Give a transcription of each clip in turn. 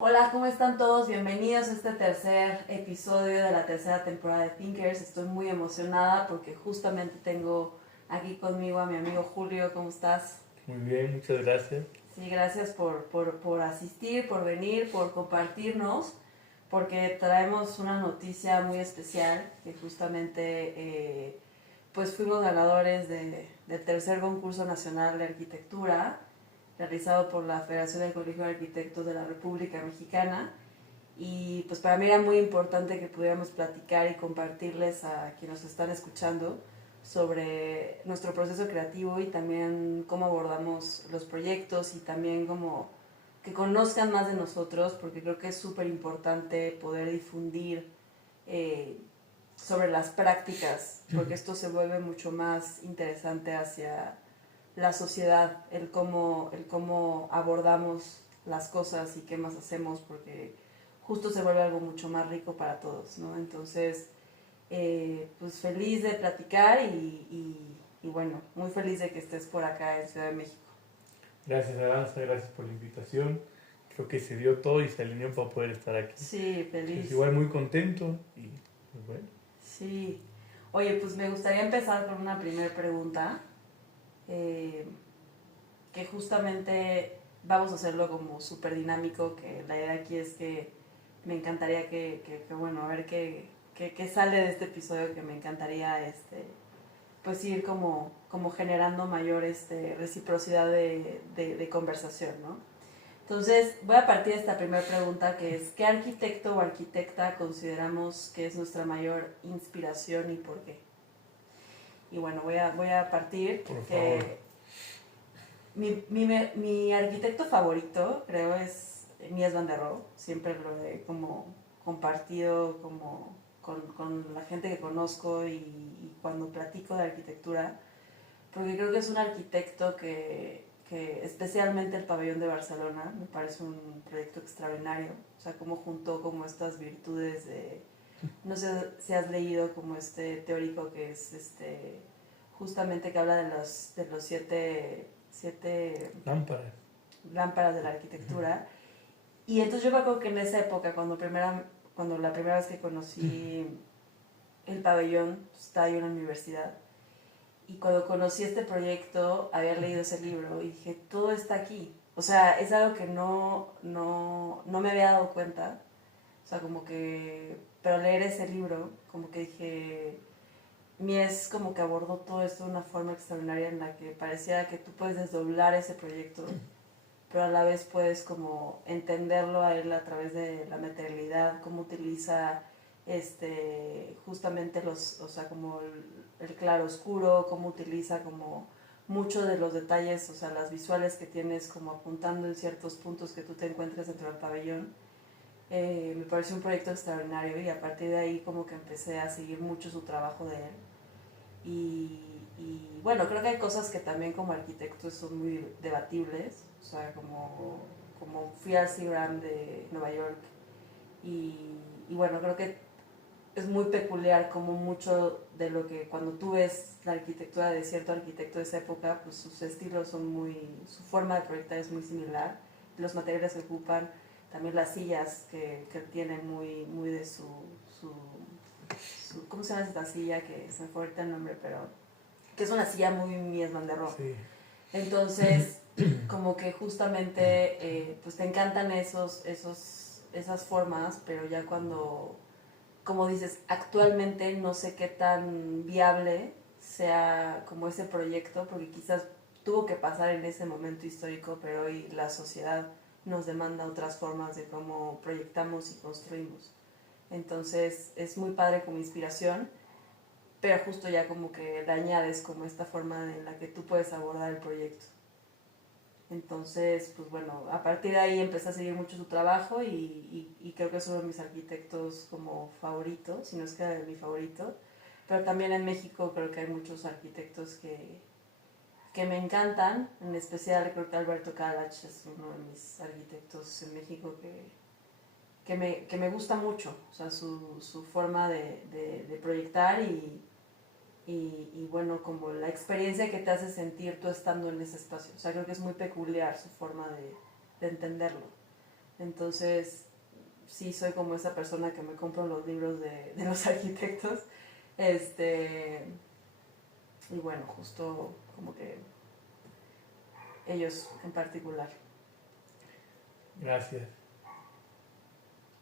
Hola, ¿cómo están todos? Bienvenidos a este tercer episodio de la tercera temporada de Thinkers. Estoy muy emocionada porque justamente tengo aquí conmigo a mi amigo Julio. ¿Cómo estás? Muy bien, muchas gracias. Sí, gracias por asistir, por venir, por compartirnos, porque traemos una noticia muy especial que justamente pues fuimos ganadores del tercer concurso nacional de arquitectura realizado por la Federación del Colegio de Arquitectos de la República Mexicana. Y pues para mí era muy importante que pudiéramos platicar y compartirles a quienes nos están escuchando sobre nuestro proceso creativo y también cómo abordamos los proyectos y también como que conozcan más de nosotros, porque creo que es súper importante poder difundir eh, sobre las prácticas, porque esto se vuelve mucho más interesante hacia la sociedad, el cómo abordamos las cosas y qué más hacemos, porque justo se vuelve algo mucho más rico para todos, ¿no? Entonces, pues feliz de platicar y bueno, muy feliz de que estés por acá en Ciudad de México. Gracias Aranza, gracias por la invitación. Creo que se dio todo y se alineó para poder estar aquí. Sí, Entonces feliz. igual muy contento y pues bueno. Sí. Oye, pues me gustaría empezar con una primera pregunta, eh, que justamente vamos a hacerlo como súper dinámico, que la idea aquí es que me encantaría que bueno, a ver qué sale de este episodio, que me encantaría pues ir como generando mayor reciprocidad de conversación, ¿no? Entonces voy a partir de esta primera pregunta, que es ¿qué arquitecto o arquitecta consideramos que es nuestra mayor inspiración y por qué? Y bueno, voy a partir Por favor. que mi arquitecto favorito, creo, es Mies van der Rohe. Siempre lo he como compartido como con la gente que conozco y cuando platico de arquitectura, porque creo que es un arquitecto que especialmente el pabellón de Barcelona me parece un proyecto extraordinario. O sea, como juntó como estas virtudes de, no sé si has leído como este teórico que es justamente que habla de los siete Lámparas. lámparas de la arquitectura. Y entonces yo me acuerdo que en esa época, cuando la primera vez que conocí el pabellón, pues, estaba yo en la universidad. Y cuando conocí este proyecto, había leído ese libro y dije, todo está aquí. O sea, es algo que no me había dado cuenta. O sea, como que, pero leer ese libro, como que dije, Mies como que abordó todo esto de una forma extraordinaria en la que parecía que tú puedes desdoblar ese proyecto, pero a la vez puedes como entenderlo a él a través de la materialidad, cómo utiliza justamente o sea, como el claro oscuro, cómo utiliza como muchos de los detalles, o sea, las visuales que tienes como apuntando en ciertos puntos que tú te encuentres dentro del pabellón. Me pareció un proyecto extraordinario y a partir de ahí como que empecé a seguir mucho su trabajo de él. Y bueno, creo que hay cosas que también como arquitectos son muy debatibles, o sea, como fui al CIRAM de Nueva York y bueno, creo que es muy peculiar como mucho de lo que cuando tú ves la arquitectura de cierto arquitecto de esa época, pues sus estilos son su forma de proyectar es muy similar, los materiales que ocupan, también las sillas que tienen muy de su ¿cómo se llama esta silla? Que se me fue ahorita el nombre, pero que es una silla muy Mies van der Rohe. Sí. Entonces, como que justamente, pues te encantan esas formas, pero ya cuando, como dices, actualmente no sé qué tan viable sea como ese proyecto, porque quizás tuvo que pasar en ese momento histórico, pero hoy la sociedad nos demanda otras formas de cómo proyectamos y construimos. Entonces es muy padre como inspiración, pero justo ya como que le añades como esta forma en la que tú puedes abordar el proyecto. Entonces, pues bueno, a partir de ahí empecé a seguir mucho su trabajo y creo que es uno de mis arquitectos como favoritos, si no es que mi favorito. Pero también en México creo que hay muchos arquitectos que me encantan, en especial creo que Alberto Calach es uno de mis arquitectos en México que me gusta mucho, o sea, su forma de proyectar y bueno, como la experiencia que te hace sentir tú estando en ese espacio. O sea, creo que es muy peculiar su forma de entenderlo. Entonces, sí soy como esa persona que me compro los libros de los arquitectos. Y bueno, justo como que ellos en particular. Gracias.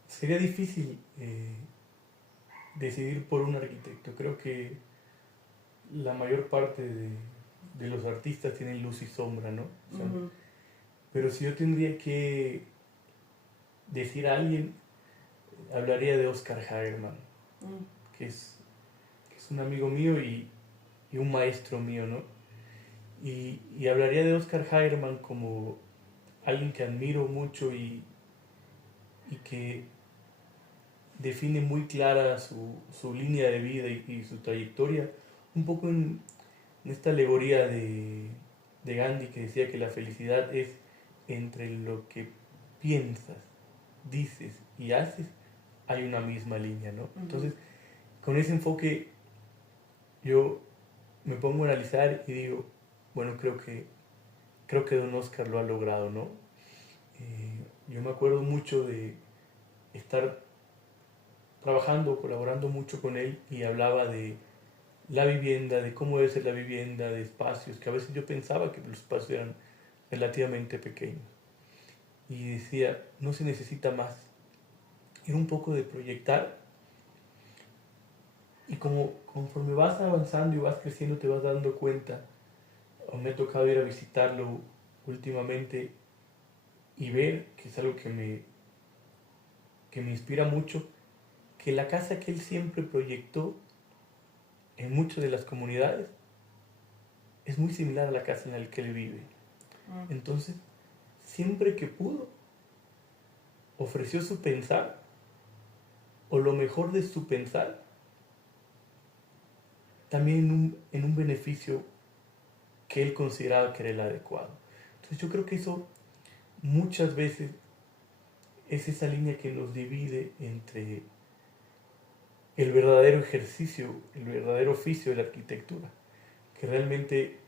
Sería difícil decidir por un arquitecto. Creo que la mayor parte de los artistas tienen luz y sombra, ¿no? O sea, pero si yo tendría que decir a alguien, hablaría de Oscar Hagerman, que es un amigo mío y un maestro mío, ¿no? Y hablaría de Oscar Hagerman como alguien que admiro mucho y que define muy clara su línea de vida y su trayectoria, un poco en esta alegoría de Gandhi que decía que la felicidad es entre lo que piensas, dices y haces, hay una misma línea, ¿no? Entonces, con ese enfoque yo me pongo a analizar y digo, bueno, creo que Don Oscar lo ha logrado, ¿no? Yo me acuerdo mucho de estar trabajando, colaborando mucho con él y hablaba de la vivienda, de cómo debe ser la vivienda, de espacios, que a veces yo pensaba que los espacios eran relativamente pequeños. Y decía, no se necesita más. Era un poco de proyectar. Y conforme vas avanzando y vas creciendo, te vas dando cuenta. Me ha tocado ir a visitarlo últimamente y ver, que es algo que me inspira mucho, que la casa que él siempre proyectó en muchas de las comunidades es muy similar a la casa en la que él vive. Entonces, siempre que pudo, ofreció su pensar, o lo mejor de su pensar, también en un beneficio que él consideraba que era el adecuado. Entonces yo creo que eso muchas veces es esa línea que nos divide entre el verdadero ejercicio, el verdadero oficio de la arquitectura, que realmente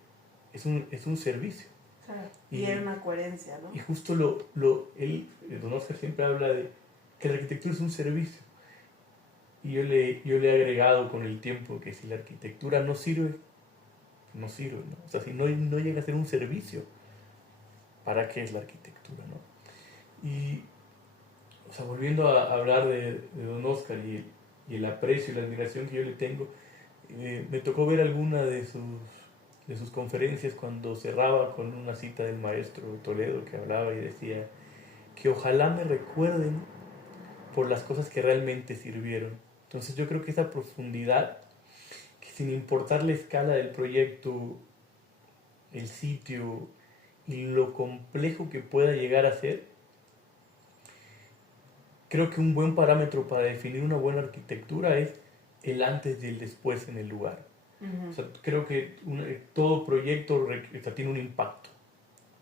es un servicio. Claro. Y era una coherencia, ¿no? Y justo Don Oscar siempre habla de que la arquitectura es un servicio. Y yo le he agregado con el tiempo que si la arquitectura no sirve, no sirve, ¿no? O sea, si no llega a ser un servicio, ¿para qué es la arquitectura, no? Y, o sea, volviendo a hablar de Don Oscar y el aprecio y la admiración que yo le tengo, me tocó ver alguna de sus conferencias cuando cerraba con una cita del maestro Toledo que hablaba y decía que ojalá me recuerden por las cosas que realmente sirvieron. Entonces yo creo que esa profundidad, que sin importar la escala del proyecto, el sitio y lo complejo que pueda llegar a ser, creo que un buen parámetro para definir una buena arquitectura es el antes y el después en el lugar. O sea, creo que todo proyecto tiene un impacto,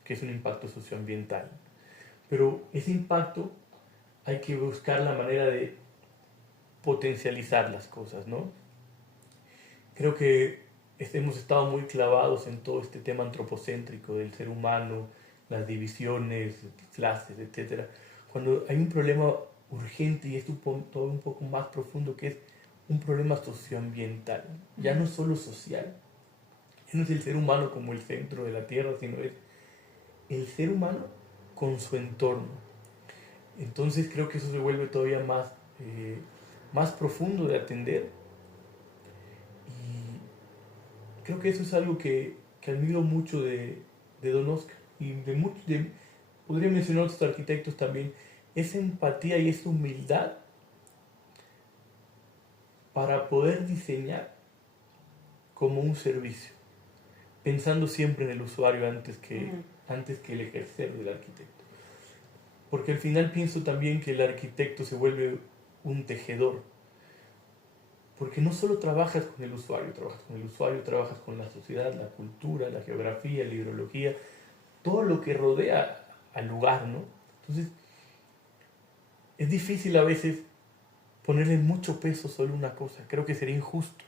que es un impacto socioambiental. Pero ese impacto hay que buscar la manera de potencializar las cosas, ¿no? Creo que hemos estado muy clavados en todo este tema antropocéntrico del ser humano, las divisiones, clases, etc. Cuando hay un problema urgente y es todo un poco más profundo, que es un problema socioambiental, ya no solo social. Ya no es el ser humano como el centro de la Tierra, sino es el ser humano con su entorno. Entonces creo que eso se vuelve todavía más profundo de atender. Y creo que eso es algo que admiro mucho de Don Oscar. Y podría mencionar otros arquitectos también. Esa empatía y esa humildad para poder diseñar como un servicio, pensando siempre en el usuario antes que el ejercer del arquitecto. Porque al final pienso también que el arquitecto se vuelve un tejedor. Porque no solo trabajas con el usuario, trabajas con la sociedad, la cultura, la geografía, la hidrología, todo lo que rodea al lugar, ¿no? Entonces, es difícil a veces ponerle mucho peso solo a una cosa. Creo que sería injusto.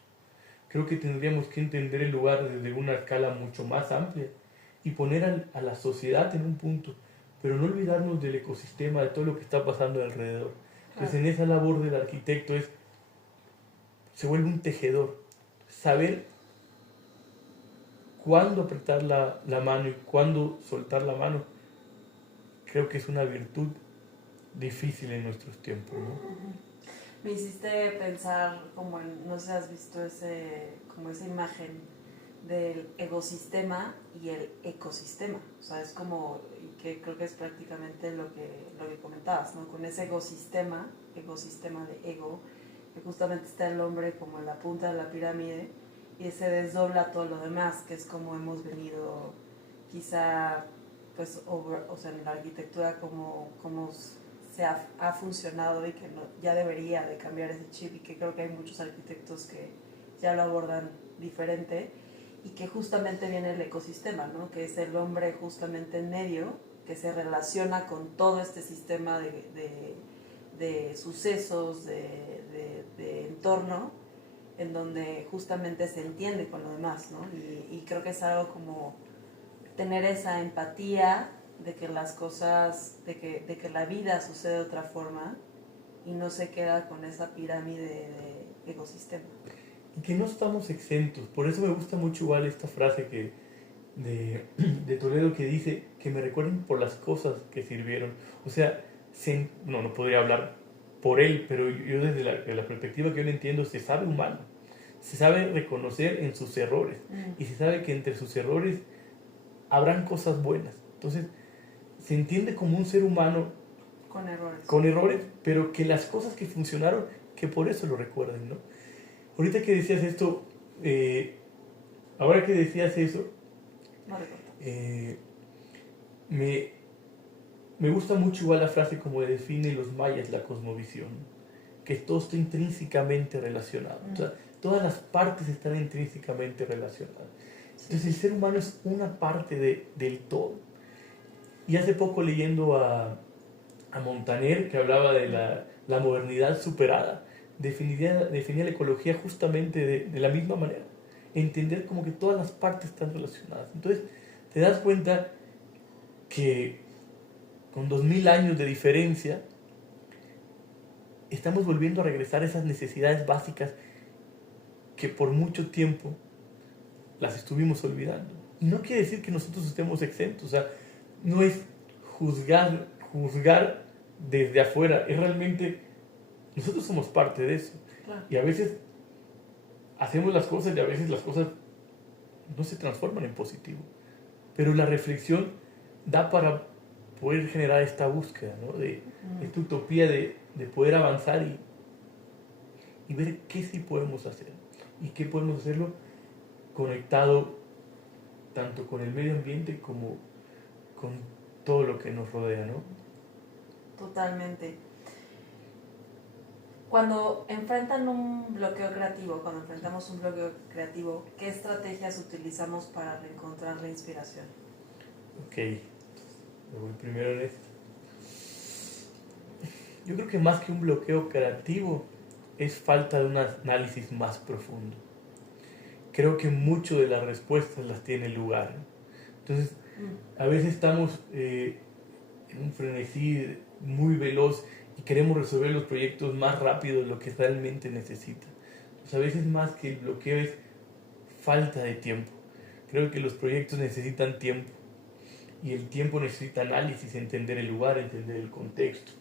Creo que tendríamos que entender el lugar desde una escala mucho más amplia y poner a la sociedad en un punto. pero no olvidarnos del ecosistema, de todo lo que está pasando alrededor. Entonces, Claro. en esa labor del arquitecto se vuelve un tejedor. Saber cuándo apretar la mano y cuándo soltar la mano, creo que es una virtud difícil en nuestros tiempos, ¿no? Me hiciste pensar como en, no sé si has visto como esa imagen del ecosistema y el ecosistema. O sea, es como, y que creo que es prácticamente lo que comentabas, ¿no? Con ese ecosistema de ego, que justamente está el hombre como en la punta de la pirámide y se desdobla todo lo demás, que es como hemos venido quizá, pues, o sea, en la arquitectura como se ha funcionado y que no, ya debería de cambiar ese chip, y que creo que hay muchos arquitectos que ya lo abordan diferente, y que justamente viene el ecosistema, ¿no? Que es el hombre justamente en medio, que se relaciona con todo este sistema de sucesos, de entorno, en donde justamente se entiende con lo demás, ¿no? Y creo que es algo como tener esa empatía de que las cosas, de que la vida sucede de otra forma y no se queda con esa pirámide de ecosistema. Y que no estamos exentos. Por eso me gusta mucho igual esta frase de Toledo, que dice que me recuerden por las cosas que sirvieron. O sea, no podría hablar por él, pero yo desde la perspectiva que yo le entiendo, se sabe humano. Se sabe reconocer en sus errores. Y se sabe que entre sus errores habrán cosas buenas. Entonces, se entiende como un ser humano con errores, pero que las cosas que funcionaron, que por eso lo recuerden, ¿no? Ahorita que decías esto, ahora que decías eso, me, me gusta mucho igual la frase como define los mayas la cosmovisión, que todo está intrínsecamente relacionado. O sea, todas las partes están intrínsecamente relacionadas. Entonces el ser humano es una parte del todo. Y hace poco leyendo a Montaner, que hablaba de la modernidad superada, definía la ecología justamente de la misma manera. Entender como que todas las partes están relacionadas. Entonces te das cuenta que con 2000 años de diferencia estamos volviendo a regresar a esas necesidades básicas que por mucho tiempo las estuvimos olvidando. Y no quiere decir que nosotros estemos exentos, o sea, no es juzgar desde afuera, es realmente nosotros somos parte de eso. Claro. Y a veces hacemos las cosas y a veces las cosas no se transforman en positivo. Pero la reflexión da para poder generar esta búsqueda, ¿no? Esta utopía de poder avanzar y ver qué sí podemos hacer. Y qué podemos hacerlo conectado tanto con el medio ambiente como con todo lo que nos rodea, ¿no? Totalmente. Cuando enfrentamos un bloqueo creativo, ¿qué estrategias utilizamos para reencontrar la inspiración? Ok, me voy primero en esto. Yo creo que más que un bloqueo creativo es falta de un análisis más profundo. Creo que mucho de las respuestas las tiene el lugar. Entonces, a veces estamos en un frenesí muy veloz y queremos resolver los proyectos más rápido de lo que realmente necesita. Entonces, a veces más que el bloqueo es falta de tiempo. Creo que los proyectos necesitan tiempo y el tiempo necesita análisis, entender el lugar, entender el contexto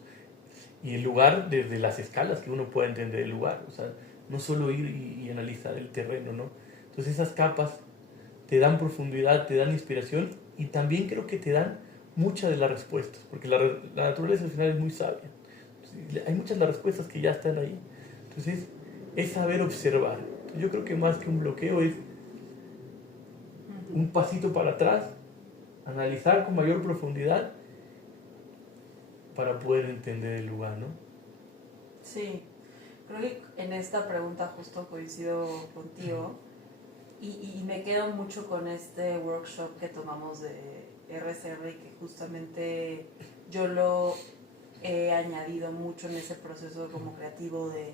y el lugar desde las escalas que uno pueda entender el lugar. O sea, no solo ir y analizar el terreno, ¿no? Entonces esas capas te dan profundidad, te dan inspiración y también creo que te dan muchas de las respuestas, porque la naturaleza al final es muy sabia. Hay muchas de las respuestas que ya están ahí. Entonces es saber observar. Entonces, yo creo que más que un bloqueo es un pasito para atrás, analizar con mayor profundidad para poder entender el lugar, ¿no? Sí, creo que en esta pregunta justo coincido contigo y me quedo mucho con este workshop que tomamos de RCR, que justamente yo lo he añadido mucho en ese proceso como creativo de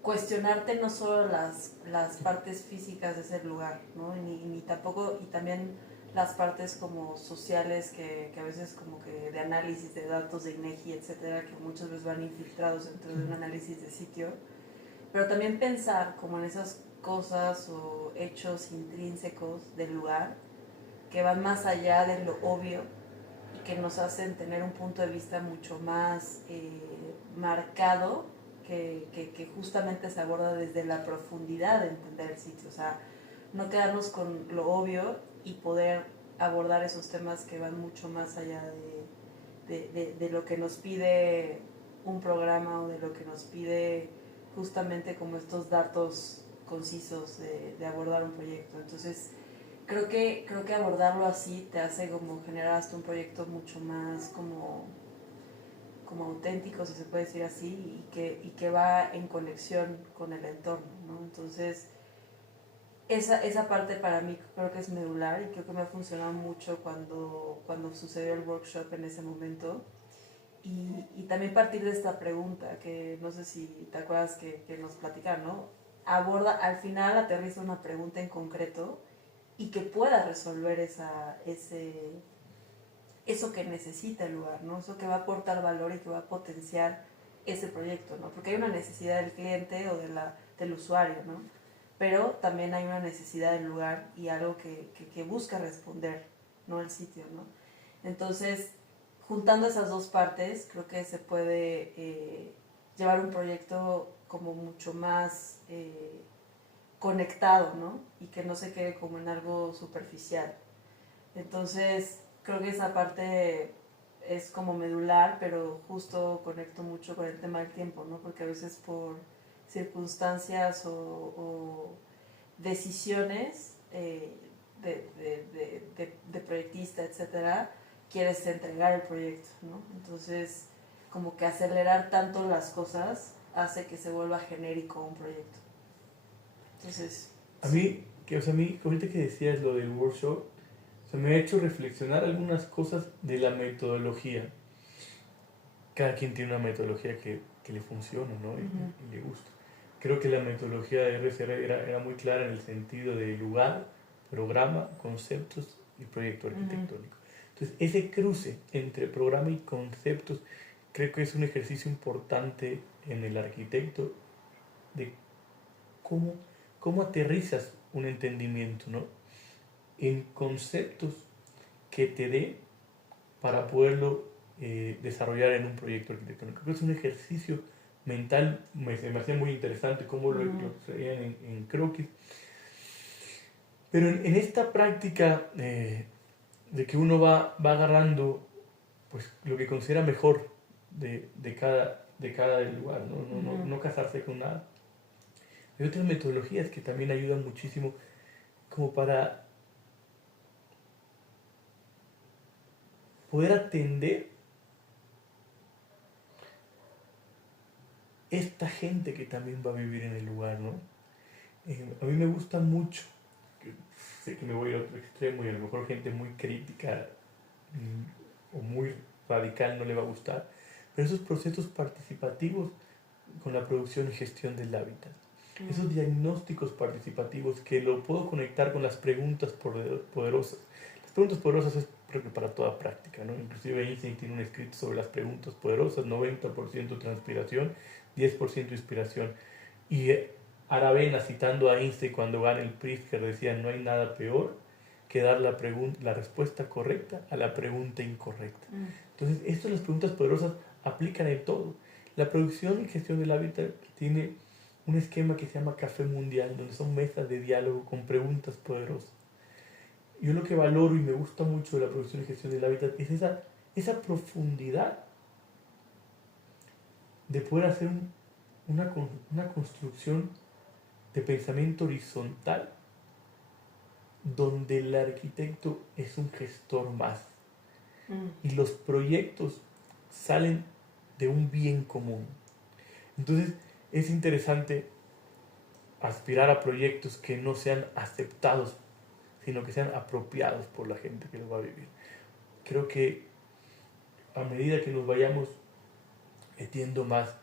cuestionarte no solo las partes físicas de ese lugar, ¿no? Ni tampoco, y también las partes como sociales que a veces como que de análisis de datos de INEGI, etcétera, que muchas veces van infiltrados dentro de un análisis de sitio, pero también pensar como en esas cosas o hechos intrínsecos del lugar que van más allá de lo obvio y que nos hacen tener un punto de vista mucho más marcado que justamente se aborda desde la profundidad de entender el sitio, o sea, no quedarnos con lo obvio y poder abordar esos temas que van mucho más allá de lo que nos pide un programa o de lo que nos pide justamente como estos datos concisos de abordar un proyecto. Entonces, creo que abordarlo así te hace como generar hasta un proyecto mucho más como auténtico, si se puede decir así, y que va en conexión con el entorno, ¿no? Entonces, esa parte para mí creo que es medular y creo que me ha funcionado mucho cuando sucedió el workshop en ese momento. Y también partir de esta pregunta, que no sé si te acuerdas que nos platicaron, ¿no? Aborda, al final aterriza una pregunta en concreto y que pueda resolver eso que necesita el lugar, ¿no? Eso que va a aportar valor y que va a potenciar ese proyecto, ¿no? Porque hay una necesidad del cliente o del usuario, ¿no? Pero también hay una necesidad del lugar y algo que busca responder, ¿no? El sitio, ¿no? Entonces, juntando esas dos partes, creo que se puede llevar un proyecto como mucho más conectado, ¿no? Y que no se quede como en algo superficial. Entonces, creo que esa parte es como medular, pero justo conecto mucho con el tema del tiempo, ¿no? Porque a veces por circunstancias o decisiones de proyectista, etcétera, quieres entregar el proyecto, ¿no? Entonces, como que acelerar tanto las cosas hace que se vuelva genérico un proyecto. Entonces, A mí, a mí, ahorita que decías lo del workshop, o sea, me ha hecho reflexionar algunas cosas de la metodología. Cada quien tiene una metodología que le funciona, ¿no? Y le gusta. Creo que la metodología de RCR era muy clara en el sentido de lugar, programa, conceptos y proyecto arquitectónico. Entonces, ese cruce entre programa y conceptos creo que es un ejercicio importante en el arquitecto de cómo aterrizas un entendimiento, ¿no? En conceptos que te dé para poderlo desarrollar en un proyecto arquitectónico. Creo que es un ejercicio mental, me hacía muy interesante cómo lo traían en croquis. Pero en esta práctica de que uno va agarrando pues, lo que considera mejor de cada lugar, no casarse con nada. Hay otras metodologías que también ayudan muchísimo como para poder atender esta gente que también va a vivir en el lugar, ¿no? A mí me gusta mucho, sé que me voy a otro extremo y a lo mejor gente muy crítica o muy radical no le va a gustar, pero esos procesos participativos con la producción y gestión del hábitat, esos diagnósticos participativos que lo puedo conectar con las preguntas poderosas. Las preguntas poderosas es creo que para toda práctica, ¿no? Inclusive Einstein tiene un escrito sobre las preguntas poderosas, 90% transpiración, 10% inspiración. Y Aravena, citando a Einstein cuando gana el Pritzker, decía, no hay nada peor que dar la respuesta correcta a la pregunta incorrecta. Entonces, esto las preguntas poderosas aplican en todo. La producción y gestión del hábitat tiene un esquema que se llama Café Mundial, donde son mesas de diálogo con preguntas poderosas. Yo lo que valoro y me gusta mucho de la producción y gestión del hábitat es esa profundidad de poder hacer una construcción de pensamiento horizontal donde el arquitecto es un gestor más y los proyectos salen de un bien común. Entonces es interesante aspirar a proyectos que no sean aceptados, sino que sean apropiados por la gente que lo va a vivir. Creo que a medida que nos vayamos metiendo más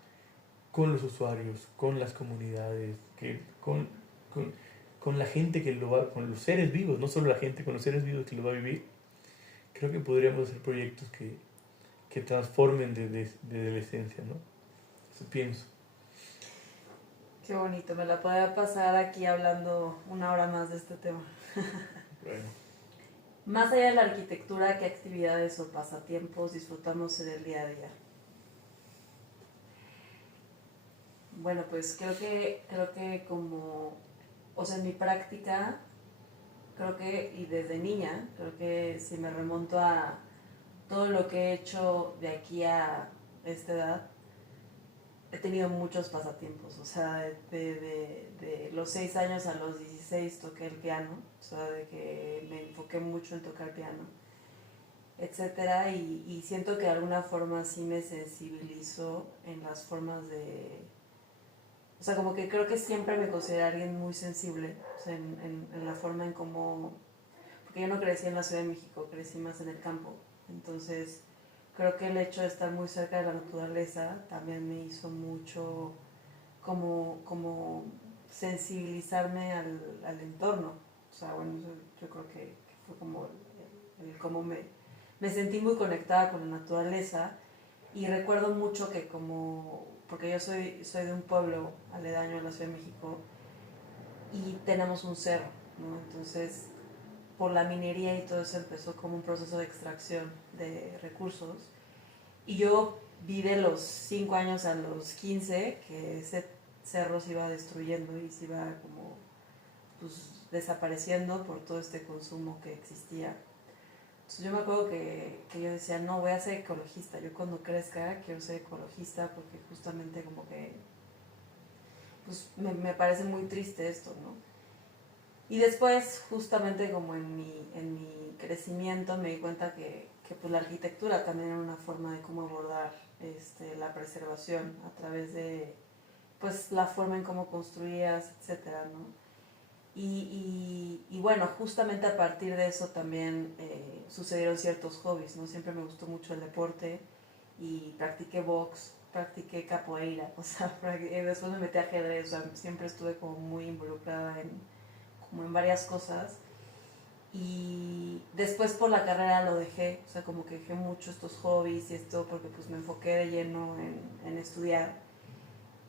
con los usuarios, con las comunidades, con con la gente que lo va, con los seres vivos, no solo la gente, con los seres vivos que lo va a vivir, creo que podríamos hacer proyectos que transformen desde la esencia, ¿no? Eso pienso. Qué bonito, me la podría pasar aquí hablando una hora más de este tema. Bueno. Más allá de la arquitectura, ¿qué actividades o pasatiempos disfrutamos en el día a día? Bueno, pues creo que como, o sea, en mi práctica, creo que, y desde niña, creo que si me remonto a todo lo que he hecho de aquí a esta edad, he tenido muchos pasatiempos, o sea, de los 6 años a los 16 toqué el piano, o sea, de que me enfoqué mucho en tocar piano, etcétera, y siento que de alguna forma sí me sensibilizó en las formas de, o sea, como que creo que siempre me consideré alguien muy sensible, o sea, en la forma en cómo, porque yo no crecí en la Ciudad de México, crecí más en el campo, entonces creo que el hecho de estar muy cerca de la naturaleza también me hizo mucho como sensibilizarme al entorno. O sea, bueno, yo creo que fue como el cómo me sentí muy conectada con la naturaleza y recuerdo mucho que como, porque yo soy de un pueblo aledaño a la Ciudad de México y tenemos un cerro, ¿no? Entonces, por la minería y todo eso empezó como un proceso de extracción de recursos. Y yo vi de los 5 años a los 15 que ese cerro se iba destruyendo y se iba como pues, desapareciendo por todo este consumo que existía. Entonces yo me acuerdo que yo decía, no, voy a ser ecologista. Yo cuando crezca quiero ser ecologista porque justamente como que pues me parece muy triste esto, ¿no? Y después, justamente como en mi crecimiento, me di cuenta que pues la arquitectura también era una forma de cómo abordar la preservación a través de pues la forma en cómo construías, etcétera, ¿no? Y bueno, justamente a partir de eso también sucedieron ciertos hobbies, ¿no? Siempre me gustó mucho el deporte y practiqué box, practiqué capoeira, o sea, después me metí a ajedrez, o sea, siempre estuve como muy involucrada como en varias cosas y después por la carrera lo dejé, o sea, como que dejé mucho estos hobbies y esto porque pues me enfoqué de lleno en estudiar,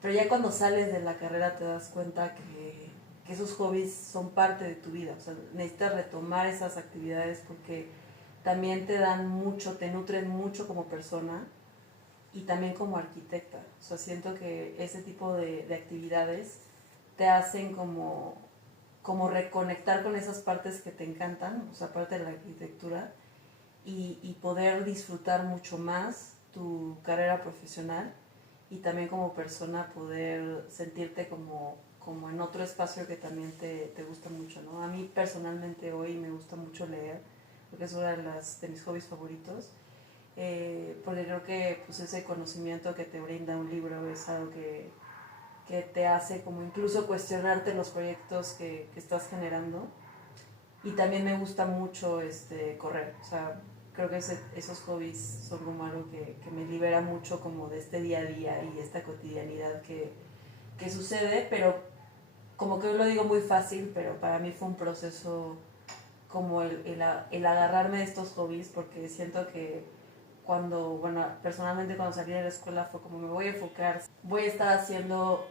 pero ya cuando sales de la carrera te das cuenta que esos hobbies son parte de tu vida, o sea, necesitas retomar esas actividades porque también te dan mucho, te nutren mucho como persona y también como arquitecta, o sea, siento que ese tipo de actividades te hacen como reconectar con esas partes que te encantan, o sea, parte de la arquitectura, y poder disfrutar mucho más tu carrera profesional y también como persona poder sentirte como en otro espacio que también te gusta mucho, ¿no? A mí personalmente hoy me gusta mucho leer, porque es uno de mis hobbies favoritos, porque creo que pues, ese conocimiento que te brinda un libro es algo que te hace como incluso cuestionarte los proyectos que estás generando. Y también me gusta mucho correr, o sea, creo que esos hobbies son como algo que me libera mucho como de este día a día y esta cotidianidad que sucede, pero como que yo lo digo muy fácil, pero para mí fue un proceso como el agarrarme de estos hobbies, porque siento que bueno, personalmente cuando salí de la escuela fue como me voy a enfocar, voy a estar haciendo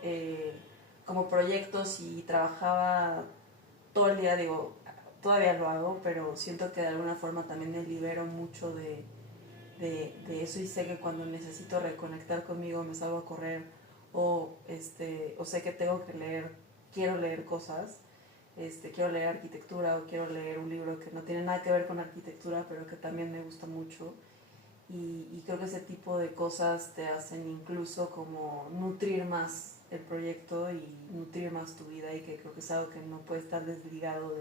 como proyectos y trabajaba todo el día, digo, todavía lo hago, pero siento que de alguna forma también me libero mucho de eso y sé que cuando necesito reconectar conmigo me salgo a correr o sé que tengo que leer, quiero leer cosas, quiero leer arquitectura o quiero leer un libro que no tiene nada que ver con arquitectura, pero que también me gusta mucho. Y creo que ese tipo de cosas te hacen incluso como nutrir más el proyecto y nutrir más tu vida y que creo que es algo que no puede estar desligado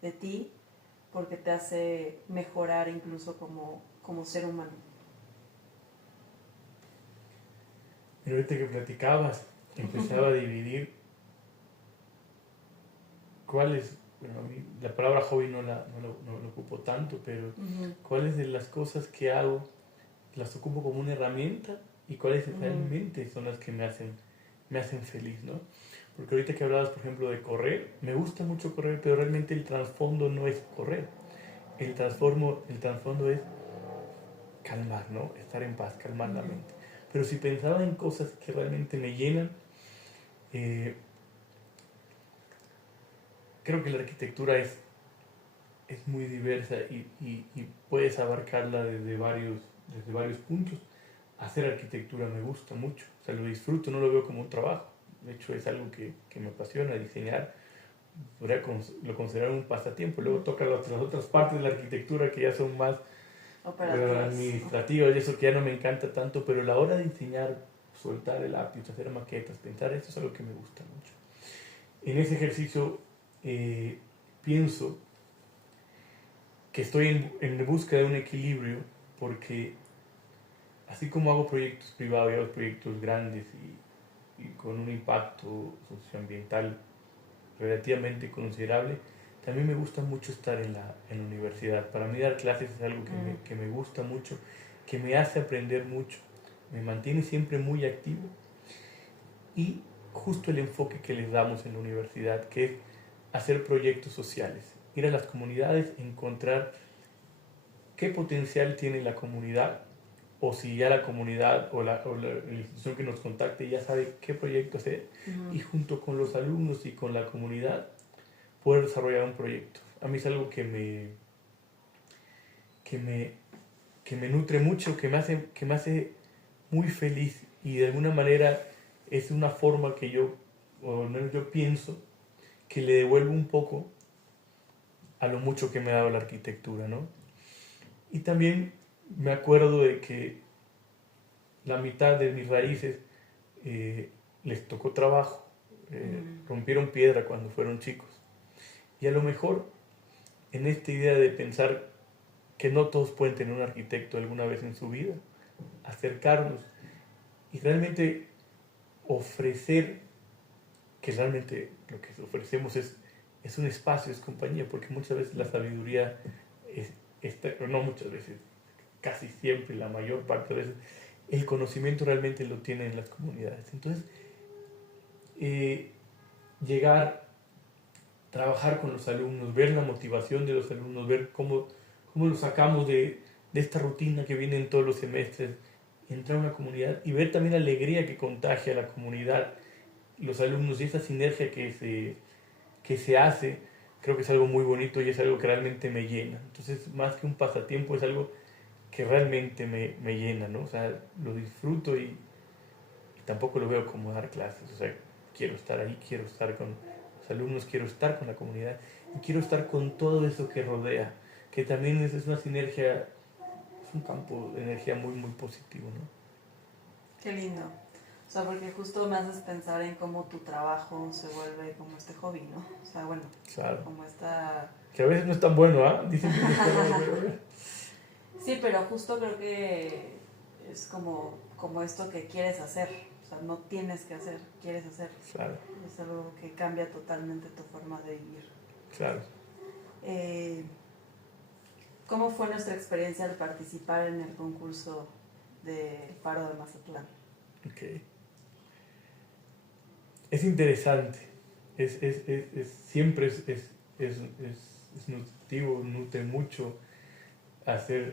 de ti porque te hace mejorar incluso como ser humano. Pero ahorita que platicabas, empezaba a dividir cuáles, bueno, a mí la palabra hobby no lo ocupo tanto, pero cuáles de las cosas que hago las ocupo como una herramienta y cuáles realmente son las que me hacen feliz, ¿no? Porque ahorita que hablabas, por ejemplo, de correr, me gusta mucho correr, pero realmente el trasfondo no es correr. El trasfondo es calmar, ¿no? Estar en paz, calmar la mente. Pero si pensaba en cosas que realmente me llenan, eh, creo que la arquitectura es muy diversa y puedes abarcarla desde varios puntos. Hacer arquitectura me gusta mucho, o sea, lo disfruto, no lo veo como un trabajo. De hecho, es algo que me apasiona, diseñar. Lo considero un pasatiempo. Luego toca las otras partes de la arquitectura que ya son más administrativas y eso que ya no me encanta tanto, pero la hora de diseñar, soltar el lápiz, hacer maquetas, pensar, esto es algo que me gusta mucho. En ese ejercicio pienso que estoy en busca de un equilibrio porque así como hago proyectos privados y hago proyectos grandes y con un impacto socioambiental relativamente considerable, también me gusta mucho estar en la universidad. Para mí dar clases es algo que me gusta mucho, que me hace aprender mucho, me mantiene siempre muy activo y justo el enfoque que les damos en la universidad, que es hacer proyectos sociales, ir a las comunidades, encontrar qué potencial tiene la comunidad o si ya la comunidad o la institución que nos contacte ya sabe qué proyecto hacer y junto con los alumnos y con la comunidad poder desarrollar un proyecto. A mí es algo que me nutre mucho, que me hace muy feliz y de alguna manera es una forma que o al menos yo pienso, que le devuelvo un poco a lo mucho que me ha dado la arquitectura, ¿no? Y también me acuerdo de que la mitad de mis raíces les tocó trabajo, rompieron piedra cuando fueron chicos. Y a lo mejor en esta idea de pensar que no todos pueden tener un arquitecto alguna vez en su vida, acercarnos y realmente ofrecer, que realmente lo que ofrecemos es un espacio, es compañía, porque muchas veces la sabiduría, no muchas veces, casi siempre, la mayor parte de veces, el conocimiento realmente lo tienen las comunidades. Entonces, llegar, trabajar con los alumnos, ver la motivación de los alumnos, ver cómo los sacamos de esta rutina que viene en todos los semestres, entrar a una comunidad y ver también la alegría que contagia a la comunidad, los alumnos y esa sinergia que se hace, creo que es algo muy bonito y es algo que realmente me llena. Entonces, más que un pasatiempo, es algo que realmente me llena, ¿no? O sea, lo disfruto y tampoco lo veo como dar clases, o sea, quiero estar ahí, quiero estar con los alumnos, quiero estar con la comunidad y quiero estar con todo eso que rodea, que también es una sinergia, es un campo de energía muy, muy positivo, ¿no? Qué lindo. O sea, porque justo me haces pensar en cómo tu trabajo se vuelve como este hobby, ¿no? O sea, bueno, claro. Como esta... Que a veces no es tan bueno, ¿ah? ¿Eh? Dicen que no es tan bueno, pero... Sí, pero justo creo que es como esto que quieres hacer. O sea, no tienes que hacer, quieres hacer. Claro. Es algo que cambia totalmente tu forma de vivir. Claro. ¿Cómo fue nuestra experiencia al participar en el concurso de Faro de Mazatlán? Ok. Es interesante. Siempre es nutritivo, nutre mucho hacer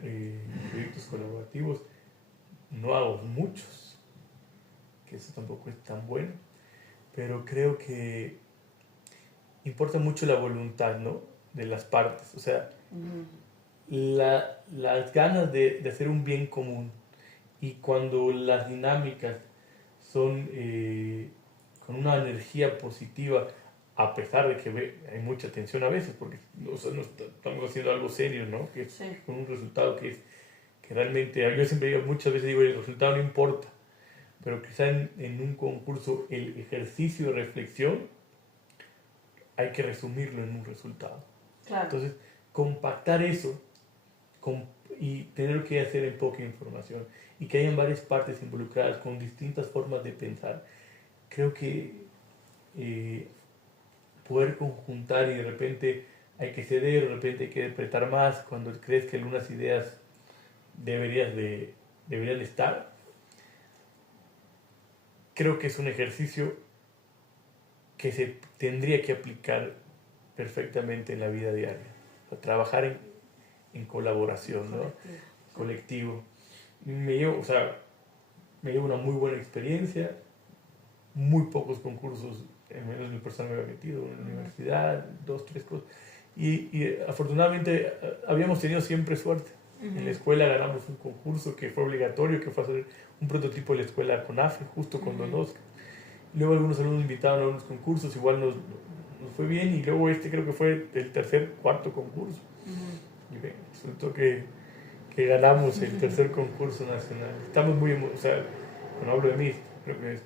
proyectos colaborativos. No hago muchos, que eso tampoco es tan bueno, pero creo que importa mucho la voluntad, ¿no? De las partes, o sea, las ganas de hacer un bien común y cuando las dinámicas son con una energía positiva, a pesar de que hay mucha tensión a veces, porque no estamos haciendo algo serio, ¿no? Que sí. Con un resultado que realmente, yo siempre digo, muchas veces digo, el resultado no importa, pero quizá en un concurso el ejercicio de reflexión hay que resumirlo en un resultado. Claro. Entonces, compactar eso y tener que hacer en poca información y que hayan varias partes involucradas con distintas formas de pensar, creo que poder conjuntar y de repente hay que ceder, de repente hay que apretar más cuando crees que algunas ideas deberían de estar. Creo que es un ejercicio que se tendría que aplicar perfectamente en la vida diaria. O sea, trabajar en colaboración, ¿no? Colectivo. O sea, me llevo una muy buena experiencia, muy pocos concursos, en menos mi persona me había metido en la universidad, 2, 3 cosas. Y afortunadamente habíamos tenido siempre suerte. En la escuela ganamos un concurso que fue obligatorio, que fue hacer un prototipo de la escuela con AFE, justo con Don Oscar. Luego algunos alumnos invitaron a unos concursos, igual nos fue bien, y luego creo que fue el tercer, cuarto concurso. Y resultó que ganamos el tercer concurso nacional. Estamos muy o sea, cuando hablo de mí, creo que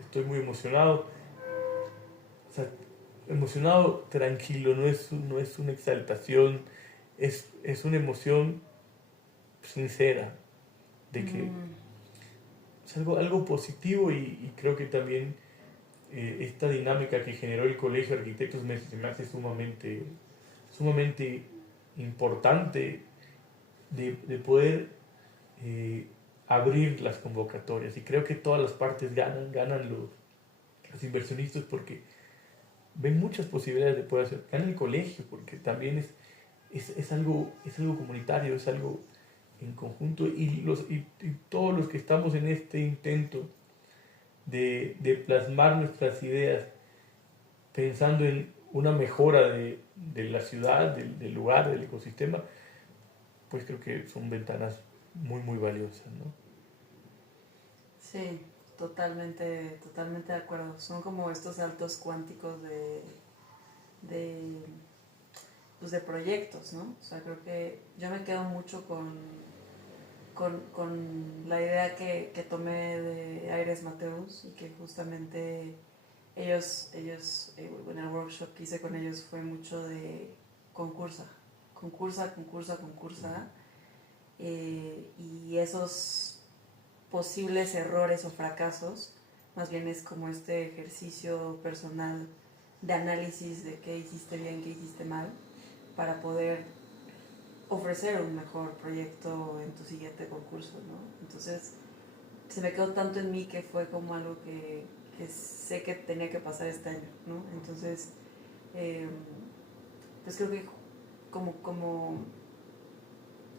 estoy muy emocionado. O sea, emocionado, tranquilo, no es una exaltación, es una emoción sincera de que es algo positivo, y creo que también esta dinámica que generó el Colegio de Arquitectos me hace sumamente importante de poder abrir las convocatorias, y creo que todas las partes ganan los inversionistas, porque ven muchas posibilidades de poder hacer, gana el colegio porque también es algo comunitario, es algo en conjunto, y todos los que estamos en este intento de plasmar nuestras ideas pensando en una mejora de la ciudad, del lugar, del ecosistema, pues creo que son ventanas muy, muy valiosas, ¿no? Sí, totalmente de acuerdo. Son como estos saltos cuánticos pues de proyectos, ¿no? O sea, creo que yo me quedo mucho con la idea que tomé de Aires Mateus, y que justamente ellos en el workshop que hice con ellos fue mucho de concursa, y esos posibles errores o fracasos, más bien es como este ejercicio personal de análisis de qué hiciste bien, qué hiciste mal, para poder ofrecer un mejor proyecto en tu siguiente concurso, ¿no? Entonces, se me quedó tanto en mí que fue como algo que sé que tenía que pasar este año, ¿no? Entonces, pues creo que como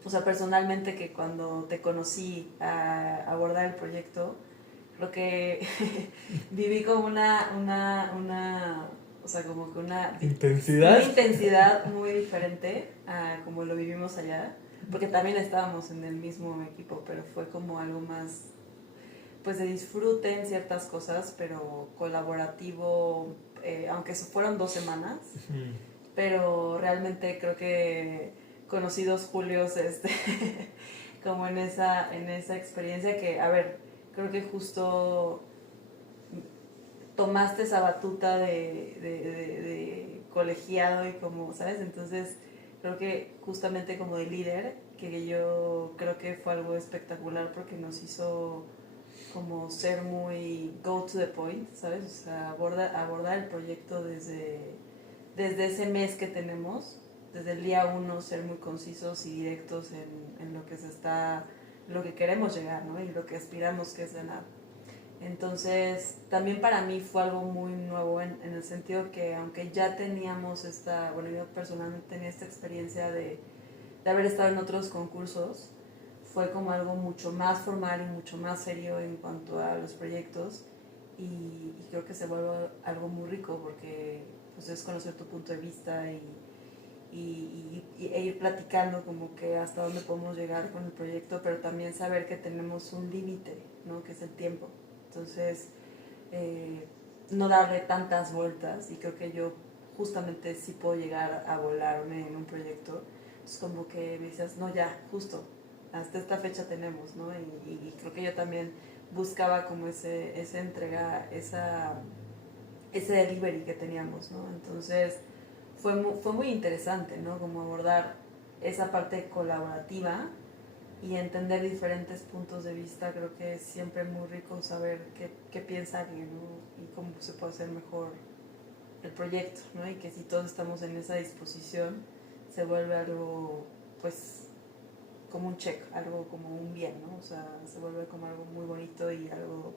o sea, personalmente, que cuando te conocí a abordar el proyecto, creo que viví como o sea, como que una intensidad muy diferente a como lo vivimos allá, porque también estábamos en el mismo equipo, pero fue como algo más, pues de disfrute en ciertas cosas, pero colaborativo, aunque fueron 2 semanas, pero realmente creo que conocí 2 Julios como en esa experiencia que, a ver, creo que justo tomaste esa batuta de colegiado, y como, ¿sabes? Entonces creo que justamente como de líder, que yo creo que fue algo espectacular, porque nos hizo como ser muy go to the point, ¿sabes? O sea, abordar el proyecto desde ese mes que tenemos, desde el día 1, ser muy concisos y directos en lo que queremos llegar, ¿no? Y lo que aspiramos, que es ganar. Entonces, también para mí fue algo muy nuevo en el sentido que, aunque ya teníamos yo personalmente tenía esta experiencia de haber estado en otros concursos, fue como algo mucho más formal y mucho más serio en cuanto a los proyectos, y creo que se vuelve algo muy rico, porque pues es conocer tu punto de vista e ir platicando como que hasta dónde podemos llegar con el proyecto, pero también saber que tenemos un límite, ¿no? Que es el tiempo. Entonces, no darle tantas vueltas, y creo que yo justamente sí puedo llegar a volarme en un proyecto. Es como que me dices, no, ya, justo, hasta esta fecha tenemos, ¿no? Y creo que yo también buscaba como esa entrega, ese delivery que teníamos, ¿no? Entonces, fue muy interesante, ¿no? Como abordar esa parte colaborativa y entender diferentes puntos de vista. Creo que es siempre muy rico saber qué piensa alguien, ¿no? Y cómo se puede hacer mejor el proyecto, ¿no? Y que si todos estamos en esa disposición, se vuelve algo, pues, como un check, algo como un bien, ¿no? O sea, se vuelve como algo muy bonito, y algo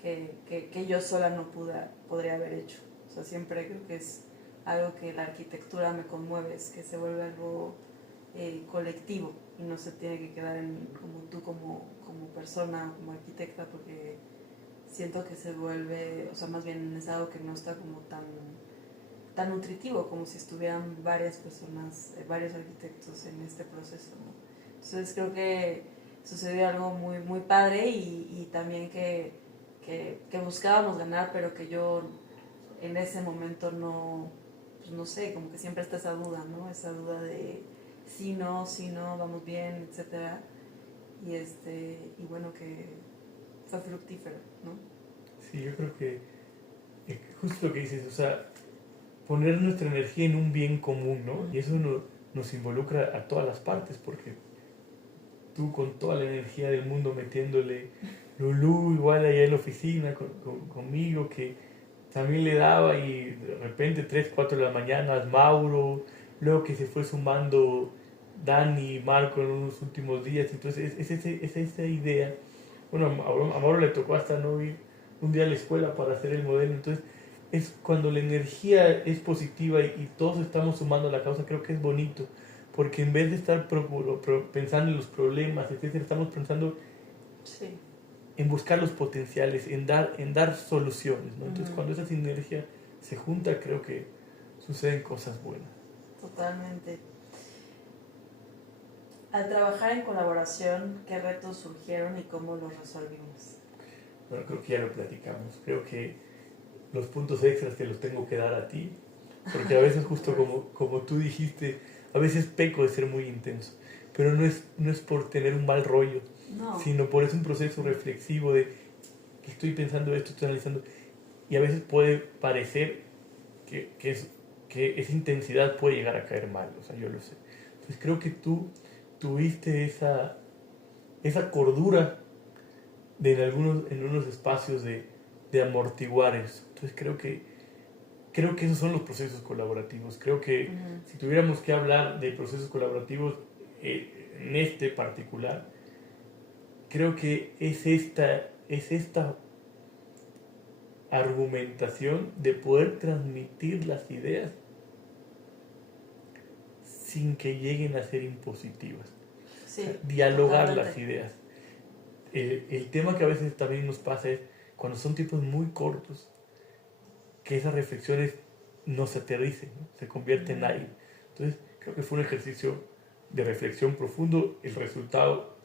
que yo sola no podría haber hecho. O sea, siempre creo que es algo que la arquitectura me conmueve, es que se vuelve algo colectivo y no se tiene que quedar en como tú como persona, como arquitecta, porque siento que se vuelve, o sea, más bien es algo que no está como tan nutritivo como si estuvieran varias personas, varios arquitectos en este proceso, ¿no? Entonces creo que sucedió algo muy padre y también que buscábamos ganar, pero que yo en ese momento no, pues no sé, como que siempre está esa duda, ¿no? Esa duda de sí, no, vamos bien, etcétera. Y bueno, que fue fructífero, ¿no? Sí, yo creo que justo lo que dices, o sea, poner nuestra energía en un bien común, ¿no? Y eso nos involucra a todas las partes, porque tú con toda la energía del mundo metiéndole, Lulú igual allá en la oficina conmigo, que también le daba, y de repente 3, 4 de la mañana, Mauro, luego que se fue sumando Dani y Marco en los últimos días. Entonces es esa idea. Bueno, a Mauro le tocó hasta no ir un día a la escuela para hacer el modelo. Entonces es cuando la energía es positiva y todos estamos sumando a la causa, creo que es bonito. Porque en vez de estar pensando en los problemas, etcétera, estamos pensando Sí. en buscar los potenciales, en dar soluciones, ¿no? Entonces, cuando esa sinergia se junta, creo que suceden cosas buenas. Totalmente. Al trabajar en colaboración, ¿qué retos surgieron y cómo los resolvimos? Bueno, creo que ya lo platicamos. Creo que los puntos extras te los tengo que dar a ti, porque a veces, justo como tú dijiste, a veces peco de ser muy intenso, pero no es por tener un mal rollo, No. sino por es un proceso reflexivo de que estoy pensando esto, estoy analizando, y a veces puede parecer que esa intensidad puede llegar a caer mal, o sea, yo lo sé. Entonces creo que tú tuviste esa cordura en unos espacios de amortiguar eso. Entonces creo que esos son los procesos colaborativos. Creo que si tuviéramos que hablar de procesos colaborativos en este particular, creo que es esta argumentación de poder transmitir las ideas sin que lleguen a ser impositivas. Sí, O sea, dialogar totalmente. las ideas. El tema que a veces también nos pasa es cuando son tiempos muy cortos, que esas reflexiones no se aterricen, ¿no? Se convierten en aire. Entonces, creo que fue un ejercicio de reflexión profundo. El resultado,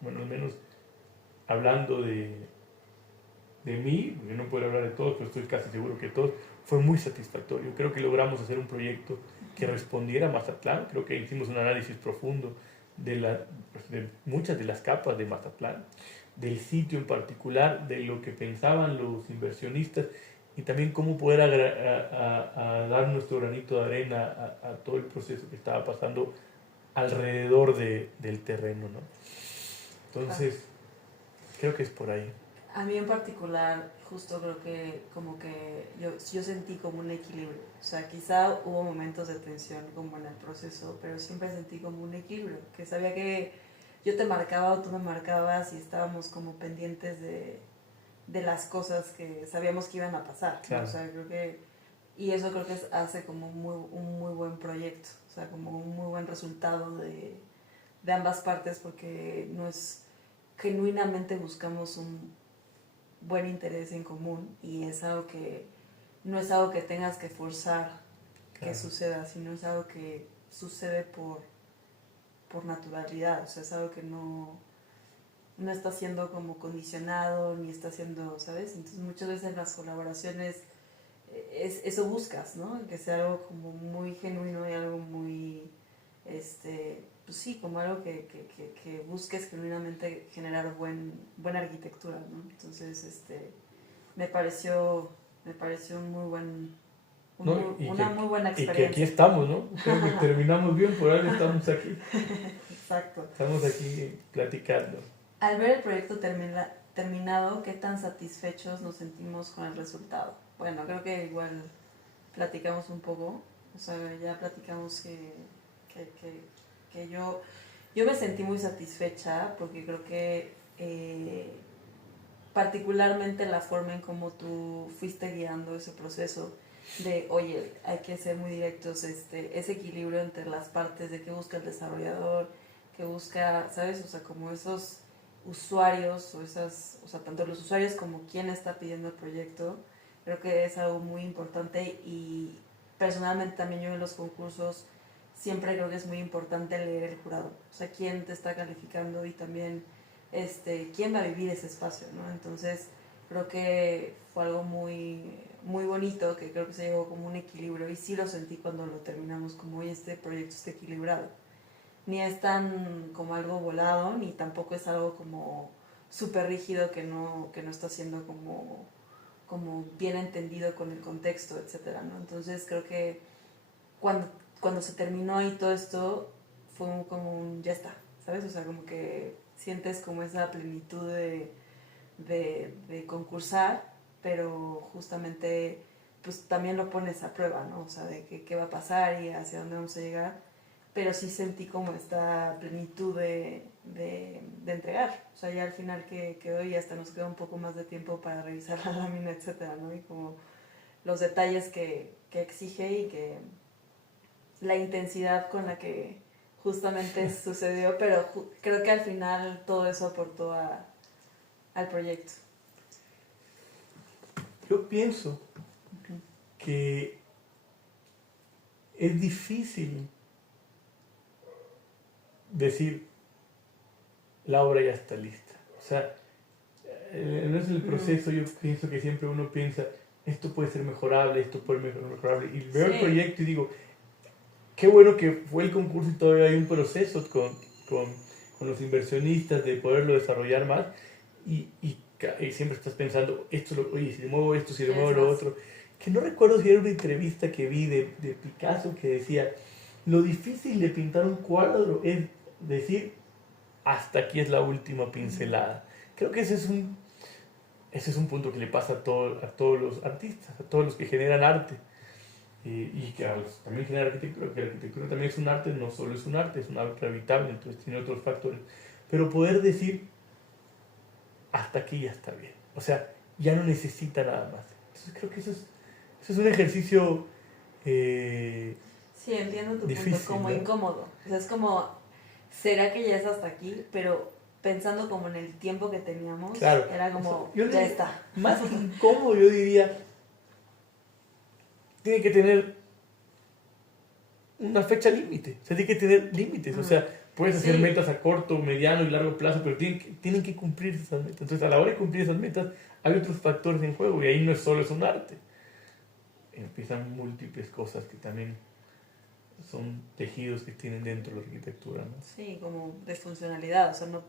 bueno, al menos hablando de mí, yo no puedo hablar de todos, pero estoy casi seguro que todos, fue muy satisfactorio. Creo que logramos hacer un proyecto que respondiera a Mazatlán. Creo que hicimos un análisis profundo de muchas de las capas de Mazatlán, del sitio en particular, de lo que pensaban los inversionistas y también cómo poder a dar nuestro granito de arena a todo el proceso que estaba pasando alrededor del terreno, ¿no? Entonces, creo que es por ahí. A mí en particular, justo creo que como que yo sentí como un equilibrio. O sea, quizá hubo momentos de tensión como en el proceso, pero siempre sentí como un equilibrio. Que sabía que yo te marcaba o tú me marcabas y estábamos como pendientes de las cosas que sabíamos que iban a pasar, ¿no? Claro. O sea, creo que... Y eso creo que hace como un muy buen proyecto. O sea, como un muy buen resultado de ambas partes porque no es... Genuinamente buscamos un buen interés en común y es algo que no es algo que tengas que forzar que suceda, sino es algo que sucede por naturalidad, o sea, es algo que no está siendo como condicionado ni está siendo, ¿sabes? Entonces muchas veces en las colaboraciones eso buscas, ¿no? Que sea algo como muy genuino y algo muy, pues sí, como algo que busques genuinamente generar buena arquitectura, ¿no? Entonces, me pareció un muy buen, una muy buena experiencia. Y que aquí estamos, ¿no? Creo que terminamos bien, por ahora estamos aquí. Exacto. Estamos aquí platicando. Al ver el proyecto terminado, ¿qué tan satisfechos nos sentimos con el resultado? Bueno, creo que igual platicamos un poco, o sea, ya platicamos que yo me sentí muy satisfecha porque creo que particularmente la forma en cómo tú fuiste guiando ese proceso oye, hay que ser muy directos, ese equilibrio entre las partes de qué busca el desarrollador, qué busca, ¿sabes? O sea, como esos usuarios o sea, tanto los usuarios como quien está pidiendo el proyecto, creo que es algo muy importante y personalmente también yo en los concursos siempre creo que es muy importante leer el jurado, o sea, quién te está calificando y también quién va a vivir ese espacio, ¿no? Entonces creo que fue algo muy bonito, que creo que se llegó como un equilibrio y sí lo sentí cuando lo terminamos, como hoy este proyecto está equilibrado. Ni es tan como algo volado, ni tampoco es algo como súper rígido que no está siendo como bien entendido con el contexto, etcétera, ¿no? Entonces creo que cuando se terminó y todo esto fue como un ya está, ¿sabes? O sea, como que sientes como esa plenitud de concursar, pero justamente pues también lo pones a prueba, ¿no? O sea, de qué va a pasar y hacia dónde vamos a llegar, pero sí sentí como esta plenitud de entregar, o sea, ya al final que quedó y hasta nos quedó un poco más de tiempo para revisar la lámina, etcétera, ¿no? Y como los detalles que exige y que la intensidad con la que justamente sucedió, pero creo que al final todo eso aportó al proyecto. Yo pienso que es difícil decir la obra ya está lista. O sea, no es el proceso, yo pienso que siempre uno piensa, esto puede ser mejorable, esto puede ser mejorable, y veo el proyecto y digo, qué bueno que fue el concurso y todavía hay un proceso con los inversionistas de poderlo desarrollar más, y siempre estás pensando, oye, si le muevo esto, si le muevo lo otro, que no recuerdo si era una entrevista que vi de Picasso que decía, lo difícil de pintar un cuadro es decir, hasta aquí es la última pincelada. Creo que ese es un punto que le pasa a todos los artistas, a todos los que generan arte. Y que también genera arquitectura, que la arquitectura también es un arte, no solo es un arte habitable, entonces tiene otros factores. Pero poder decir, hasta aquí ya está bien. O sea, ya no necesita nada más. Entonces creo que eso es un ejercicio sí, entiendo tu difícil, punto, como ¿no? incómodo. O sea, es como, ¿será que ya es hasta aquí? Pero pensando como en el tiempo que teníamos, claro, era como, ya está. Más que incómodo, yo diría, tiene que tener una fecha límite. O sea, tiene que tener límites. O sea, puedes hacer metas a corto, mediano y largo plazo, pero tienen que cumplir esas metas. Entonces, a la hora de cumplir esas metas, hay otros factores en juego y ahí no es solo es un arte. Empiezan múltiples cosas que también son tejidos que tienen dentro de la arquitectura, ¿no? Sí, como de funcionalidad, o sea, no,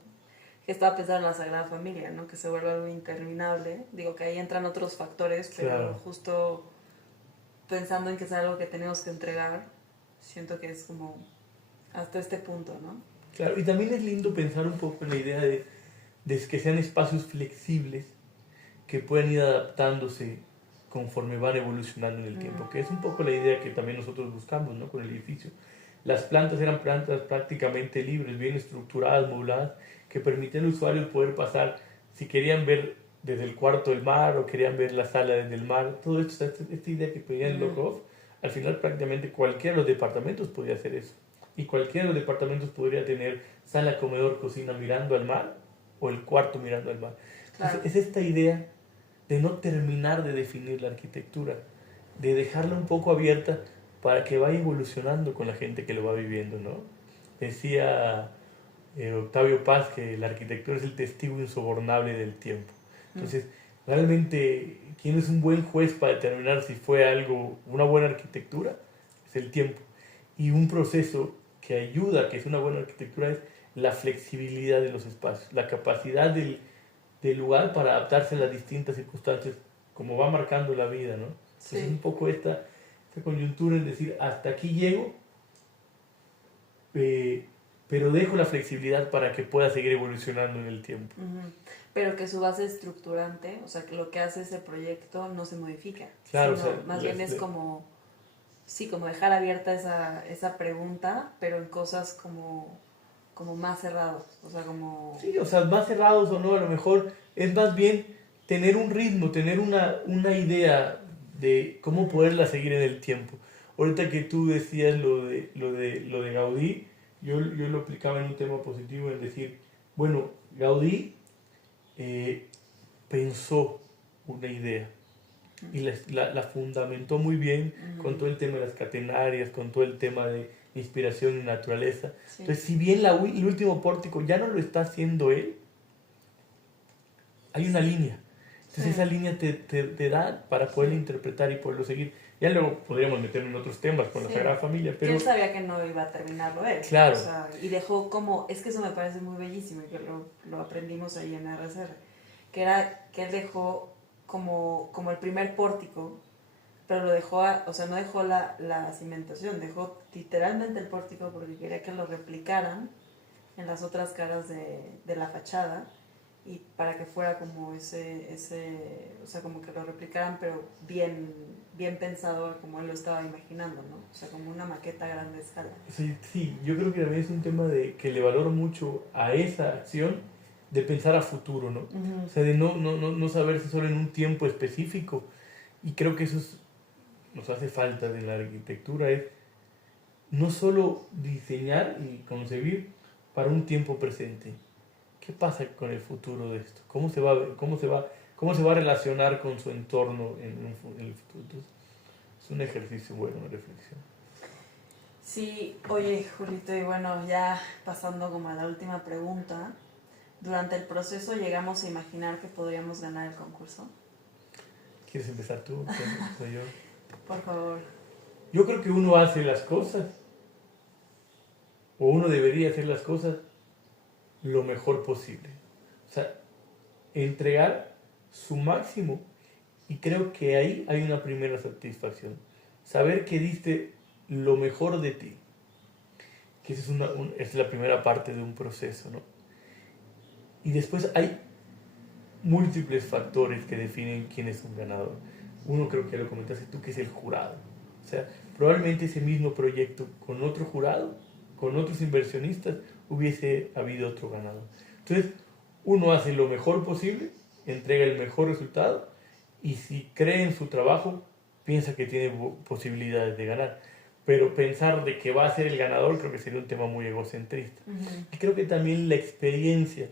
que estaba pensando en la Sagrada Familia, ¿no? Que se vuelve algo interminable. Digo que ahí entran otros factores, pero claro, justo pensando en que es algo que tenemos que entregar, siento que es como hasta este punto, ¿no? Claro, y también es lindo pensar un poco en la idea de que sean espacios flexibles que puedan ir adaptándose conforme van evolucionando en el tiempo, que es un poco la idea que también nosotros buscamos, ¿no? Con el edificio. Las plantas eran plantas prácticamente libres, bien estructuradas, moduladas, que permitían al usuario poder pasar, si querían ver desde el cuarto del mar o querían ver la sala desde el mar, todo esto, esta idea que pedían el Lock-Off, al final prácticamente cualquiera de los departamentos podía hacer eso. Y cualquiera de los departamentos podría tener sala, comedor, cocina mirando al mar o el cuarto mirando al mar. Claro. Entonces, es esta idea de no terminar de definir la arquitectura, de dejarla un poco abierta para que vaya evolucionando con la gente que lo va viviendo, ¿no? Decía Octavio Paz que la arquitectura es el testigo insobornable del tiempo. Entonces, realmente, ¿quién es un buen juez para determinar si fue algo, una buena arquitectura? Es el tiempo. Y un proceso que ayuda a que es una buena arquitectura es la flexibilidad de los espacios, la capacidad del lugar para adaptarse a las distintas circunstancias, como va marcando la vida, ¿no? Sí. Es un poco esta coyuntura en decir, hasta aquí llego, pero dejo la flexibilidad para que pueda seguir evolucionando en el tiempo. Pero que su base estructurante, o sea, que lo que hace ese proyecto no se modifica. Claro, sino, o sea, más bien es como, sí, como dejar abierta esa pregunta, pero en cosas como más cerrados, o sea, como... Sí, o sea, más cerrados o no, a lo mejor es más bien tener un ritmo, tener una idea de cómo poderla seguir en el tiempo. Ahorita que tú decías lo de Gaudí, yo lo aplicaba en un tema positivo, en decir, bueno, Gaudí pensó una idea y la fundamentó muy bien con todo el tema de las catenarias, con todo el tema de inspiración y naturaleza. Sí. Entonces, si bien el último pórtico ya no lo está haciendo él, hay una línea. Entonces esa línea te da para poderlo interpretar y poderlo seguir. Ya luego podríamos meternos en otros temas con la Sagrada Familia, pero... Él sabía que no iba a terminarlo él. Claro. O sea, y dejó como... Es que eso me parece muy bellísimo y que lo aprendimos ahí en RSR. Que era que él dejó como el primer pórtico, pero lo dejó, o sea, no dejó la cimentación, dejó literalmente el pórtico porque quería que lo replicaran en las otras caras de la fachada y para que fuera como ese o sea, como que lo replicaran, pero bien pensado como él lo estaba imaginando, ¿no? O sea, como una maqueta a grande escala. Sí, yo creo que también es un tema de que le valoro mucho a esa acción de pensar a futuro, ¿no? Uh-huh. O sea, de no saberse solo en un tiempo específico. Y creo que eso nos hace falta de la arquitectura, es no solo diseñar y concebir para un tiempo presente. ¿Qué pasa con el futuro de esto? ¿Cómo se va a relacionar con su entorno en el futuro? Entonces, es un ejercicio bueno de reflexión. Sí, oye, Julito, y bueno, ya pasando como a la última pregunta, ¿durante el proceso llegamos a imaginar que podríamos ganar el concurso? ¿Quieres empezar tú? ¿Soy yo? Por favor. Yo creo que uno hace las cosas, o uno debería hacer las cosas lo mejor posible. O sea, entregar su máximo, y creo que ahí hay una primera satisfacción. Saber que diste lo mejor de ti, que esa es la primera parte de un proceso, ¿no? Y después hay múltiples factores que definen quién es un ganador. Uno, creo que lo comentaste tú, que es el jurado. O sea, probablemente ese mismo proyecto con otro jurado, con otros inversionistas, hubiese habido otro ganador. Entonces, uno hace lo mejor posible, entrega el mejor resultado, y si cree en su trabajo, piensa que tiene posibilidades de ganar. Pero pensar de que va a ser el ganador creo que sería un tema muy egocentrista. Uh-huh. Y creo que también la experiencia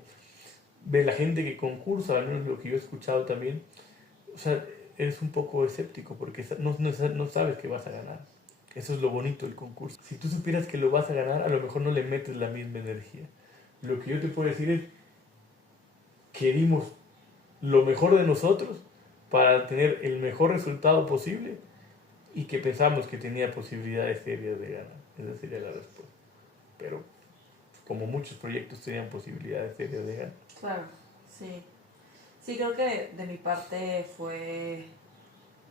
de la gente que concursa, al menos lo que yo he escuchado también, o sea, eres un poco escéptico porque no sabes que vas a ganar. Eso es lo bonito del concurso. Si tú supieras que lo vas a ganar, a lo mejor no le metes la misma energía. Lo que yo te puedo decir es que dimos lo mejor de nosotros para tener el mejor resultado posible y que pensamos que tenía posibilidades serias de ganar. Esa sería la respuesta. Pero como muchos proyectos tenían posibilidades serias de ganar. Claro, sí. Sí, creo que de mi parte fue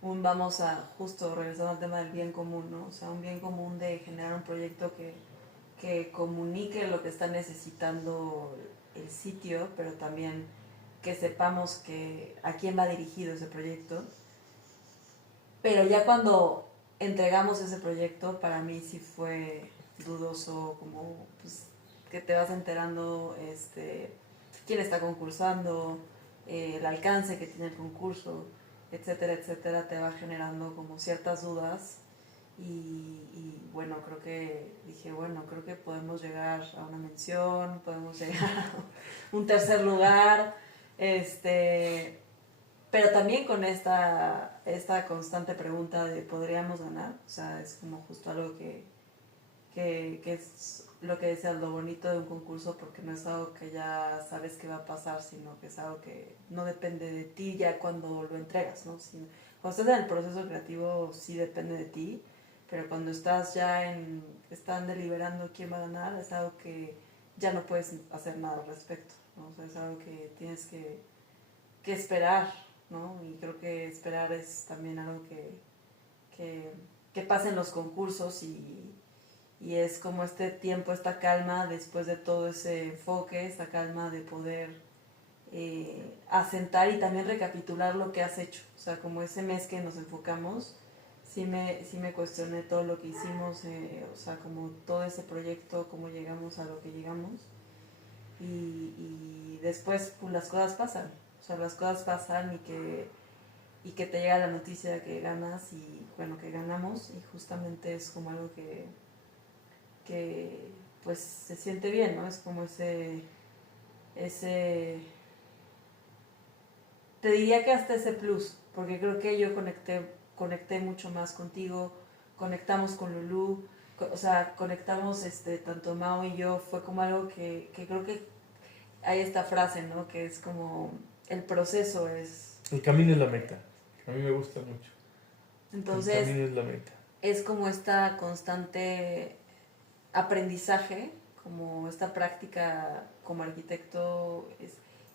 vamos a, justo regresando al tema del bien común, ¿no? O sea, un bien común de generar un proyecto que comunique lo que está necesitando el sitio, pero también que sepamos a quién va dirigido ese proyecto. Pero ya cuando entregamos ese proyecto, para mí sí fue dudoso, como pues, que te vas enterando quién está concursando, el alcance que tiene el concurso, etcétera, etcétera, te va generando como ciertas dudas y bueno, creo que podemos llegar a una mención, podemos llegar a un tercer lugar, pero también con esta constante pregunta de ¿podríamos ganar? O sea, es como justo algo que es lo que decías, lo bonito de un concurso, porque no es algo que ya sabes que va a pasar, sino que es algo que no depende de ti ya cuando lo entregas, ¿no? Cuando estás en el proceso creativo sí depende de ti, pero cuando están deliberando quién va a ganar, es algo que ya no puedes hacer nada al respecto, ¿no? O sea, es algo que tienes que esperar, ¿no? Y creo que esperar es también algo que pasa en los concursos y es como este tiempo, esta calma después de todo ese enfoque, esta calma de poder asentar y también recapitular lo que has hecho. O sea, como ese mes que nos enfocamos, sí me cuestioné todo lo que hicimos, o sea, como todo ese proyecto, cómo llegamos a lo que llegamos. Y después pues, las cosas pasan. O sea, las cosas pasan y que te llega la noticia de que ganas y bueno, que ganamos, y justamente es como algo que pues se siente bien, ¿no? Es como ese, te diría que hasta ese plus, porque creo que yo conecté mucho más contigo, conectamos con Lulú, o sea, conectamos tanto Mao y yo, fue como algo que creo que hay esta frase, ¿no? Que es como el proceso es... El camino es la meta. A mí me gusta mucho. El Entonces, camino es la meta. es como esta constante aprendizaje, como esta práctica como arquitecto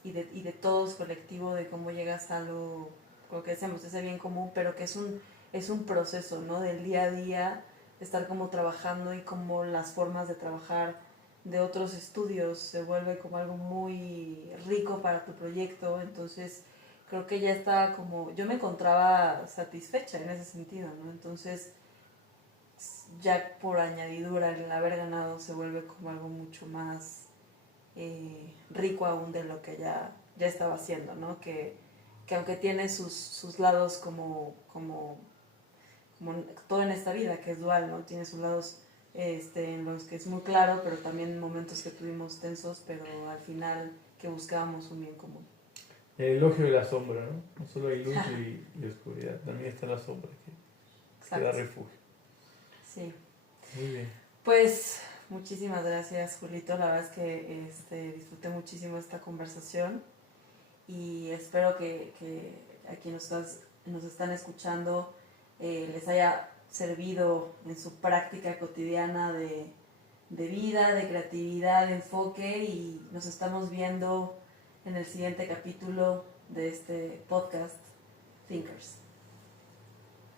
y de todos colectivo, de cómo llegas a lo que decíamos, ese bien común, pero que es un proceso, ¿no? Del día a día, estar como trabajando y como las formas de trabajar de otros estudios se vuelve como algo muy rico para tu proyecto. Entonces creo que ya estaba como, yo me encontraba satisfecha en ese sentido, ¿no? Entonces ya por añadidura el haber ganado se vuelve como algo mucho más rico aún de lo que ya estaba haciendo, ¿no? Que aunque tiene sus lados como todo en esta vida, que es dual, ¿no? Tiene sus lados en los que es muy claro, pero también momentos que tuvimos tensos, pero al final que buscábamos un bien común. El elogio de la sombra, ¿no? No solo hay luz y oscuridad, también está la sombra que da refugio. Sí. Muy bien. Pues muchísimas gracias, Julito. La verdad es que disfruté muchísimo esta conversación y espero que a quienes nos están escuchando les haya servido en su práctica cotidiana de vida, de creatividad, de enfoque, y nos estamos viendo en el siguiente capítulo de este podcast Thinkers.